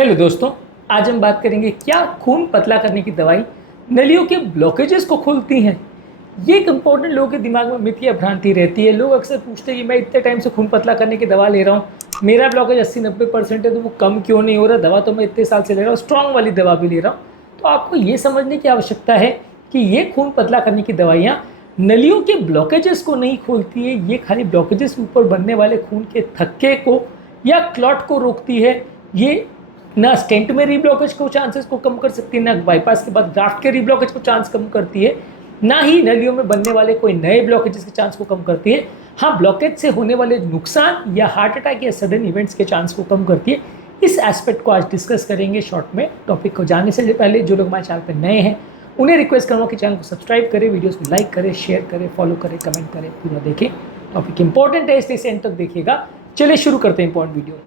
Hello दोस्तों, आज हम बात करेंगे क्या खून पतला करने की दवाई नलियों के ब्लॉकेजेस को खोलती हैं। ये एक इंपॉर्टेंट लोगों के दिमाग में मिथ या भ्रांति रहती है। लोग अक्सर पूछते हैं कि मैं इतने टाइम से खून पतला करने की दवा ले रहा हूँ, मेरा ब्लॉकेज 80-90% है तो वो कम क्यों नहीं हो रहा। दवा तो मैं इतने साल से ले रहा हूँ, स्ट्रॉन्ग वाली दवा भी ले रहा हूँ। तो आपको ये समझने की आवश्यकता है कि ये खून पतला करने की दवाइयाँ नलियों के ब्लॉकेजेस को नहीं खोलती है, ये खाली ब्लॉकेजेस के ऊपर बनने वाले खून के थक्के को या क्लॉट को रोकती है। ये ना स्टेंट में रीब्लॉकेज को चांसेस को कम कर सकती है, ना बाईपास के बाद ग्राफ्ट के रीब्लॉकेज को चांस कम करती है, ना ही नलियों में बनने वाले कोई नए ब्लॉकेजेस के चांस को कम करती है। हाँ, ब्लॉकेज से होने वाले नुकसान या हार्ट अटैक या सडन इवेंट्स के चांस को कम करती है। इस एस्पेक्ट को आज डिस्कस करेंगे शॉर्ट में। टॉपिक को जानने से पहले जो लोग हमारे चैनल पर नए हैं उन्हें रिक्वेस्ट करूँगा कि चैनल को सब्सक्राइब करें, वीडियोस को लाइक करें, शेयर करें, फॉलो करें, कमेंट करें, पूरा देखें। टॉपिक इंपॉर्टेंट है इसलिए इसे एंड तक देखिएगा। चलिए शुरू करते हैं इंपॉर्टेंट वीडियो।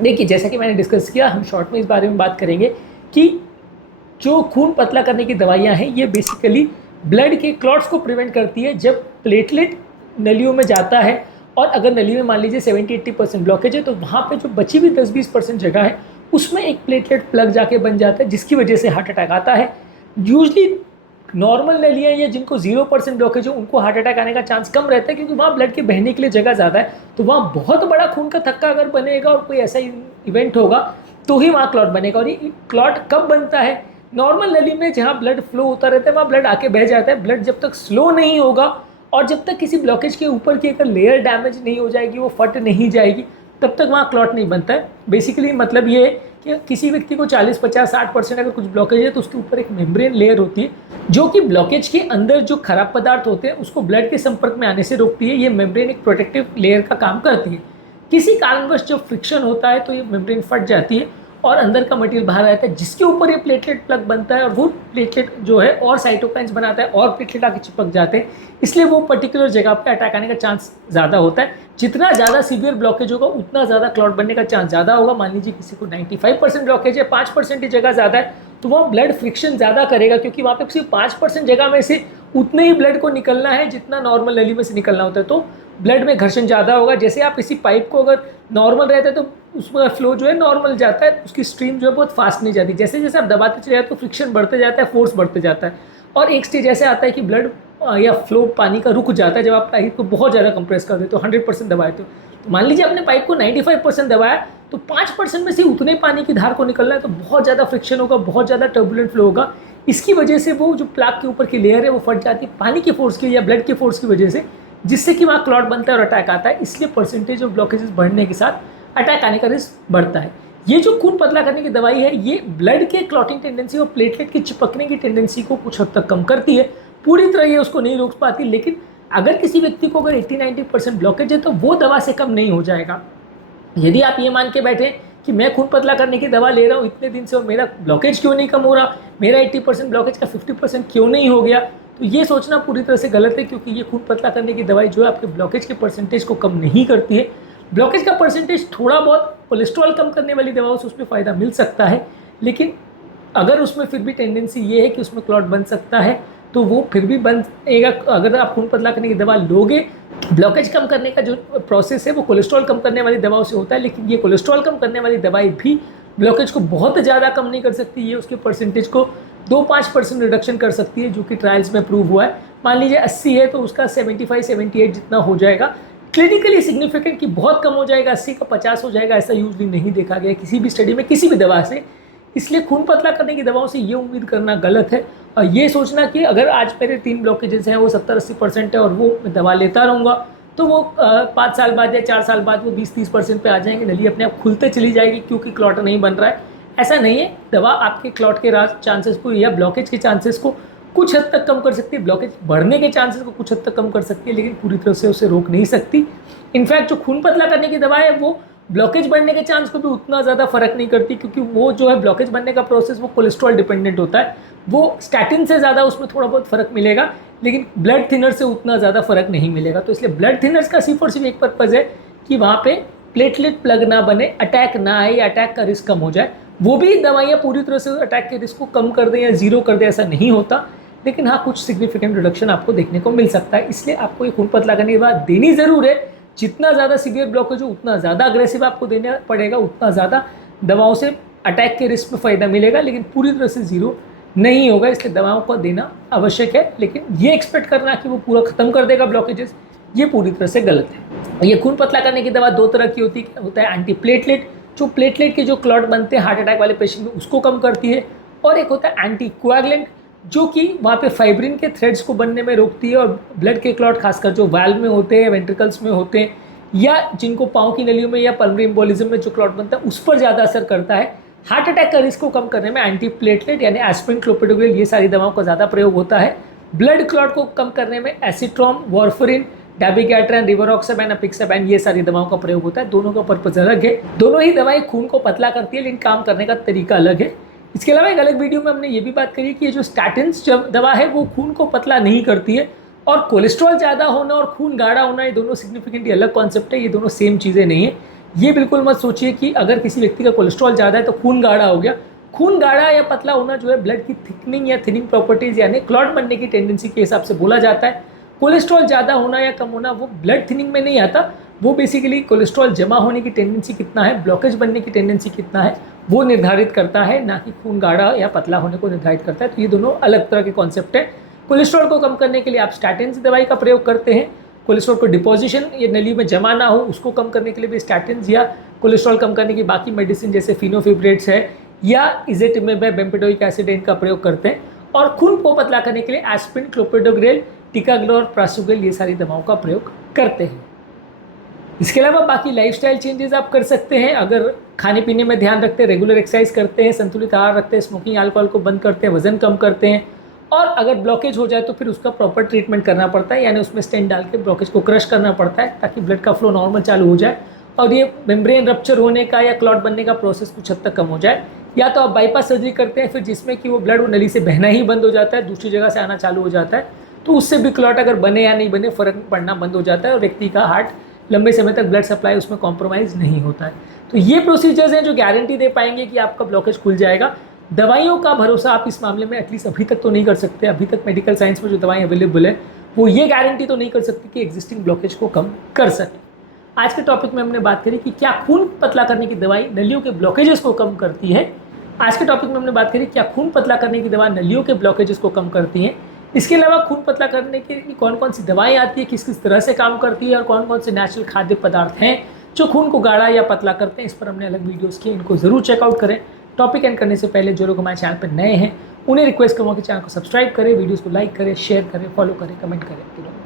देखिए, जैसा कि मैंने डिस्कस किया, हम शॉर्ट में इस बारे में बात करेंगे कि जो खून पतला करने की दवाइयाँ हैं ये बेसिकली ब्लड के क्लॉट्स को प्रिवेंट करती है। जब प्लेटलेट नलियों में जाता है और अगर नली में मान लीजिए 70-80% ब्लॉकेज है तो वहाँ पे जो बची हुई 10-20% जगह है उसमें एक प्लेटलेट प्लग जाके बन जाता है, जिसकी वजह से हार्ट अटैक आता है। यूजली नॉर्मल नलियाँ या जिनको 0% ब्लॉकेज हो उनको हार्ट अटैक आने का चांस कम रहता है, क्योंकि वहाँ ब्लड के बहने के लिए जगह ज़्यादा है। तो वहाँ बहुत बड़ा खून का थक्का अगर बनेगा और कोई ऐसा इवेंट होगा तो ही वहाँ क्लॉट बनेगा। और ये क्लॉट कब बनता है? नॉर्मल नली में जहाँ ब्लड फ्लो होता रहता है वहाँ ब्लड आके बह जाता है। ब्लड जब तक स्लो नहीं होगा और जब तक किसी ब्लॉकेज के ऊपर की अगर लेयर डैमेज नहीं हो जाएगी, वो फट नहीं जाएगी, तब तक वहाँ क्लॉट नहीं बनता है। बेसिकली मतलब ये है कि किसी व्यक्ति को 40-50-60% अगर कुछ ब्लॉकेज है तो उसके ऊपर एक मेम्ब्रेन लेयर होती है जो कि ब्लॉकेज के अंदर जो खराब पदार्थ होते हैं उसको ब्लड के संपर्क में आने से रोकती है। ये मेम्ब्रेन एक प्रोटेक्टिव लेयर का काम करती है। किसी कारणवश जब फ्रिक्शन होता है तो ये मेम्ब्रेन फट जाती है और अंदर का मटेरियल बाहर आता है, जिसके ऊपर ये प्लेटलेट प्लग बनता है और वो प्लेटलेट जो है और साइटोकाइंस बनाता है और प्लेटलेट आके चिपक जाते हैं। इसलिए वो पर्टिकुलर जगह पे अटैक आने का चांस ज़्यादा होता है। जितना ज़्यादा सीवियर ब्लॉकेज होगा उतना ज़्यादा क्लॉट बनने का चांस ज़्यादा होगा। मान लीजिए किसी को 95% ब्लॉकेज है, 5% की जगह ज़्यादा है, तो वह ब्लड फ्रिक्शन ज़्यादा करेगा, क्योंकि वहाँ पे सिर्फ 5% जगह में से उतने ही ब्लड को निकलना है जितना नॉर्मल नली में से निकलना होता है। तो ब्लड में घर्षण ज़्यादा होगा। जैसे आप इसी पाइप को अगर नॉर्मल रहता है तो उसमें फ्लो जो है नॉर्मल जाता है, उसकी स्ट्रीम जो है बहुत फास्ट नहीं जाती। जैसे जैसे आप दबाते चले जाते तो फ्रिक्शन बढ़ते जाता है, फोर्स बढ़ते जाता है, और एक स्टेज ऐसे आता है कि ब्लड या फ्लो पानी का रुक जाता है जब आप पाइप को बहुत ज़्यादा कंप्रेस कर देते हो, 100% दबाए तो मान लीजिए आपने पाइप को 95% दबाया तो 5% में से उतने पानी की धार को निकलना है, तो बहुत ज़्यादा फ्रिक्शन होगा, बहुत ज़्यादा टर्बुलेंट फ्लो होगा। इसकी वजह से वो जो प्लाक के ऊपर की लेयर है वो फट जाती है पानी के फोर्स की या ब्लड के फोर्स की वजह से, जिससे कि वहाँ क्लॉट बनता है और अटैक आता है। इसलिए परसेंटेज ऑफ ब्लॉकेजेस बढ़ने के साथ अटैक आने का रिस्क बढ़ता है। ये जो खून पतला करने की दवाई है ये ब्लड के क्लॉटिंग टेंडेंसी और प्लेटलेट की चिपकने की टेंडेंसी को कुछ हद तक कम करती है। पूरी तरह ये उसको नहीं रोक पाती, लेकिन अगर किसी व्यक्ति को अगर 80-90% ब्लॉकेज है तो वो दवा से कम नहीं हो जाएगा। यदि आप ये मान के बैठे कि मैं खून पतला करने की दवा ले रहा हूँ इतने दिन से और मेरा ब्लॉकेज क्यों नहीं कम हो रहा, मेरा 80% ब्लॉकेज का 50% क्यों नहीं हो गया, तो ये सोचना पूरी तरह से गलत है, क्योंकि ये खून पतला करने की दवाई जो है आपके ब्लॉकेज के परसेंटेज को कम नहीं करती है। ब्लॉकेज का परसेंटेज थोड़ा बहुत कोलेस्ट्रॉल कम करने वाली दवाओं से उसमें फ़ायदा मिल सकता है, लेकिन अगर उसमें फिर भी टेंडेंसी ये है कि उसमें क्लॉट बन सकता है तो वो फिर भी बनेगा। अगर आप खून पतला करने की दवा लोगे, ब्लॉकेज कम करने का जो प्रोसेस है वो कोलेस्ट्रॉल कम करने वाली दवाओं से होता है, लेकिन ये कोलेस्ट्रॉल कम करने वाली दवाई भी ब्लॉकेज को बहुत ज़्यादा कम नहीं कर सकती। ये उसके परसेंटेज को 2-5% रिडक्शन कर सकती है, जो कि ट्रायल्स में प्रूव हुआ है। मान लीजिए 80 है तो उसका 75-78 जितना हो जाएगा। क्लिनिकली सिग्निफिकेंट कि बहुत कम हो जाएगा, 80 का 50 हो जाएगा, ऐसा यूजली नहीं देखा गया किसी भी स्टडी में किसी भी दवा से। इसलिए खून पतला करने की दवाओं से ये उम्मीद करना गलत है और ये सोचना कि अगर आज मेरे 3 ब्लॉकेजेस हैं वो 70-80% है और वो मैं दवा लेता रहूँगा तो वो 5 साल बाद या 4 साल बाद वो 20-30% पे आ जाएंगे, नली अपने आप खुलते चली जाएगी क्योंकि क्लॉट नहीं बन रहा है। ऐसा नहीं है। दवा आपके क्लॉट के चांसेस को या ब्लॉकेज के चांसेस को कुछ हद तक कम कर सकती है, ब्लॉकेज बढ़ने के चांसेस को कुछ हद तक कम कर सकती है, लेकिन पूरी तरह से उसे रोक नहीं सकती। इनफैक्ट जो खून पतला करने की दवा है वो ब्लॉकेज बनने के चांस को भी उतना ज़्यादा फर्क नहीं करती, क्योंकि वो जो है ब्लॉकेज बनने का प्रोसेस वो कोलेस्ट्रॉल डिपेंडेंट होता है। वो स्टैटिन से ज़्यादा उसमें थोड़ा बहुत फर्क मिलेगा, लेकिन ब्लड थिनर से उतना ज़्यादा फर्क नहीं मिलेगा। तो इसलिए ब्लड थिनर्स का सिर्फ और सिर्फ एक पर्पज़ है कि वहाँ पे प्लेटलेट प्लग ना बने, अटैक ना आए, अटैक का रिस्क कम हो जाए। वो भी दवाइयाँ पूरी तरह से अटैक के रिस्क को कम कर दें या जीरो कर दें ऐसा नहीं होता, लेकिन हाँ कुछ सिग्निफिकेंट रिडक्शन आपको देखने को मिल सकता है। इसलिए आपको ये खून पतला करने के बाद देनी ज़रूर है, जितना ज़्यादा सीवियर ब्लॉकेज हो उतना ज़्यादा अग्रेसिव आपको देना पड़ेगा, उतना ज़्यादा दवाओं से अटैक के रिस्क में फ़ायदा मिलेगा, लेकिन पूरी तरह से ज़ीरो नहीं होगा। इसलिए दवाओं को देना आवश्यक है, लेकिन ये एक्सपेक्ट करना कि वो पूरा ख़त्म कर देगा ब्लॉकेजेस, ये पूरी तरह से गलत है। ये खून पतला करने की दवा दो तरह की होता है एंटी प्लेटलेट, जो प्लेटलेट के जो क्लॉट बनते हैं हार्ट अटैक वाले पेशेंट में उसको कम करती है, और एक होता है एंटी कोएगुलेंट, जो कि वहाँ पे फाइब्रिन के थ्रेड्स को बनने में रोकती है और ब्लड के क्लॉट खासकर जो वाल्व में होते हैं, वेंट्रिकल्स में होते हैं, या जिनको पाँव की नलियों में या पल्मोनरी एम्बोलिज्म में जो क्लॉट बनता है उस पर ज़्यादा असर करता है। हार्ट अटैक का रिस्क को कम करने में एंटी प्लेटलेट यानी एस्पिरिन, क्लोपिडोग्रेल, ये सारी दवाओं का ज़्यादा प्रयोग होता है। ब्लड क्लॉट को कम करने में एसिट्रोम, वारफरिन, डाबिगैट्रन, रिवारोक्साबैन, अपिक्साबैन, ये सारी दवाओं का प्रयोग होता है। दोनों का पर्पज अलग है, दोनों ही दवाएं खून को पतला करती है, लेकिन काम करने का तरीका अलग है। इसके अलावा एक अलग वीडियो में हमने ये भी बात करी कि ये जो स्टैटिन्स दवा है वो खून को पतला नहीं करती है, और कोलेस्ट्रॉल ज़्यादा होना और खून गाढ़ा होना ये दोनों सिग्निफिकेंटली अलग कॉन्सेप्ट है, ये दोनों सेम चीज़ें नहीं है। ये बिल्कुल मत सोचिए कि अगर किसी व्यक्ति का कोलेस्ट्रॉल ज़्यादा है तो खून गाढ़ा हो गया। खून गाढ़ा या पतला होना जो है ब्लड की थिकनिंग या थिनिंग प्रॉपर्टीज़ यानी क्लॉट बनने की टेंडेंसी के हिसाब से बोला जाता है। कोलेस्ट्रॉल ज़्यादा होना या कम होना वो ब्लड थिनिंग में नहीं आता, वो बेसिकली कोलेस्ट्रॉल जमा होने की टेंडेंसी कितना है, ब्लॉकेज बनने की टेंडेंसी कितना है, वो निर्धारित करता है, ना कि खून गाढ़ा या पतला होने को निर्धारित करता है। तो ये दोनों अलग तरह के कॉन्सेप्ट है। कोलेस्ट्रॉल को कम करने के लिए आप स्टैटिन्स दवाई का प्रयोग करते हैं। कोलेस्ट्रॉल को डिपोजिशन ये नली में जमा ना हो उसको कम करने के लिए भी स्टैटिन्स, या कोलेस्ट्रॉल कम करने की बाकी मेडिसिन जैसे फिनोफिब्रेट्स है या इजेटिमेब है, बेम्पेडोइक एसिड, इनका प्रयोग करते हैं। और खून को पतला करने के लिए एस्पिरिन, क्लोपिडोग्रेल, टिकाग्लोर, प्रासुगेल, ये सारी दवाओं का प्रयोग करते हैं। इसके अलावा बाकी लाइफस्टाइल चेंजेस आप कर सकते हैं। अगर खाने पीने में ध्यान रखते हैं, रेगुलर एक्सरसाइज करते हैं, संतुलित आहार रखते हैं, स्मोकिंग अल्कोहल को बंद करते हैं, वजन कम करते हैं, और अगर ब्लॉकेज हो जाए तो फिर उसका प्रॉपर ट्रीटमेंट करना पड़ता है, यानी उसमें स्टेंट डाल के ब्लॉकेज को क्रश करना पड़ता है ताकि ब्लड का फ्लो नॉर्मल चालू हो जाए और ये मेम्ब्रेन रप्चर होने का या क्लॉट बनने का प्रोसेस कुछ हद तक कम हो जाए। या तो आप बाईपास सर्जरी करते हैं फिर जिसमें कि वो ब्लड वो नली से बहना ही बंद हो जाता है, दूसरी जगह से आना चालू हो जाता है, तो उससे भी क्लॉट अगर बने या नहीं बने फ़र्क पड़ना बंद हो जाता है और व्यक्ति का हार्ट लंबे समय तक ब्लड सप्लाई उसमें कॉम्प्रोमाइज़ नहीं होता है। तो ये प्रोसीजर्स हैं जो गारंटी दे पाएंगे कि आपका ब्लॉकेज खुल जाएगा। दवाइयों का भरोसा आप इस मामले में एटलीस्ट अभी तक तो नहीं कर सकते। अभी तक मेडिकल साइंस में जो दवाएं अवेलेबल है वो ये गारंटी तो नहीं कर सकती कि एग्जिस्टिंग ब्लॉकेज को कम कर सके। आज के टॉपिक में हमने बात करी कि क्या खून पतला करने की दवाई नलियों के ब्लॉकेजेस को कम करती है। आज के टॉपिक में हमने बात करी क्या खून पतला करने की दवा नलियों के ब्लॉकेजेस को कम करती हैं। इसके अलावा खून पतला करने की कौन कौन सी दवाएं आती है, किस किस तरह से काम करती है, और कौन कौन से नेचुरल खाद्य पदार्थ हैं जो खून को गाढ़ा या पतला करते हैं, इस पर हमने अलग वीडियोस किए, इनको जरूर चेकआउट करें। टॉपिक एंड करने से पहले जो लोग हमारे चैनल पर नए हैं उन्हें रिक्वेस्ट करूँगा कि चैनल को सब्सक्राइब करें, वीडियोस को लाइक करें, शेयर करें, फॉलो करें, कमेंट करें।